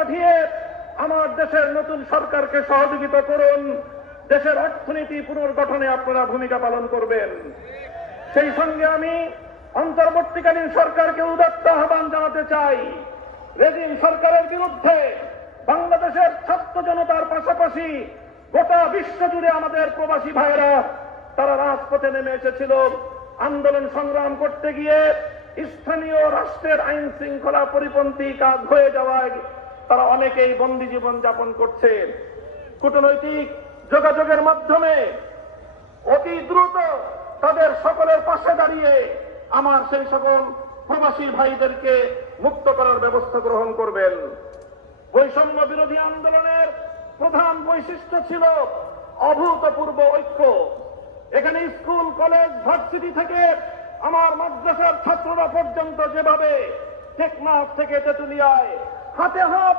পাঠিয়ে আমার দেশের নতুন সরকারকে সহযোগিতা করুন। দেশের অর্থনীতি পুনর্গঠনে আপনারা ভূমিকা পালন করবেন। সেই সঙ্গে আমি অন্তর্বর্তীকালীন সরকারকে উদাত্ত আহ্বান জানাতে চাই, রেজিম সরকারের বিরুদ্ধে বাংলাদেশের ছাত্র জনতার পাশাপাশি গোটা বিশ্ব জুড়ে আমাদের প্রবাসী ভাইয়েরা তারা রাজপথে নেমে এসেছিল। আন্দোলন সংগ্রাম করতে গিয়ে স্থানীয় রাষ্ট্রের আইন শৃঙ্খলা পরিপন্থী কাজ হয়ে যাওয়ায় তারা অনেকেই বন্দী জীবন যাপন করছে। কূটনৈতিক যোগাযোগের মাধ্যমে অতি দ্রুত তাদের সকলের পাশে দাঁড়িয়ে আমার সেই সকল প্রবাসী ভাইদেরকে মুক্ত করার ব্যবস্থা গ্রহণ করবেন। বৈষম্য বিরোধী আন্দোলনের প্রধান বৈশিষ্ট্য ছিল অভূতপূর্ব ঐক্য। এখানে স্কুল, কলেজ, ভার্সিটি থেকে আমার মাদ্রাসার ছাত্ররা পর্যন্ত যেভাবে টেকনাফ থেকে তেতুলিয়ায় হাতে হাত